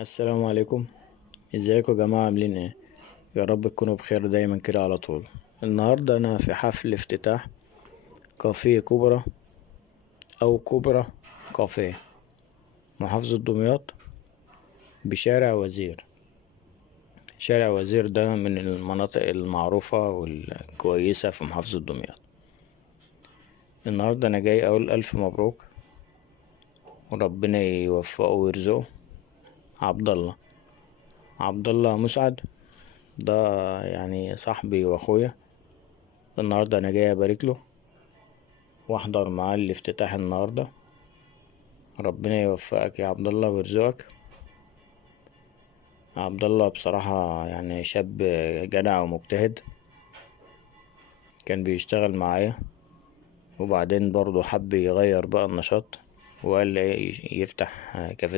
السلام عليكم. ازيكم يا جماعة، عاملين ايه؟ يا رب تكونوا بخير دايما كده على طول. النهاردة انا في حفل افتتاح كافيه كوبرا او كوبرا كافيه، محافظة دمياط، بشارع وزير. شارع وزير ده من المناطق المعروفة والكويسة في محافظة دمياط. النهاردة انا جاي اقول الف مبروك وربنا يوفقه ويرزقه عبد الله مسعد ده، يعني صاحبي واخويا. النهاردة انا جاي ابارك له واحضر معاه الافتتاح النهاردة. ربنا يوفقك يا عبد الله ويرزقك. عبد الله بصراحة يعني شاب جدع ومجتهد، كان بيشتغل معايا وبعدين برضه حب يغير بقى النشاط وقال لي يفتح كافيه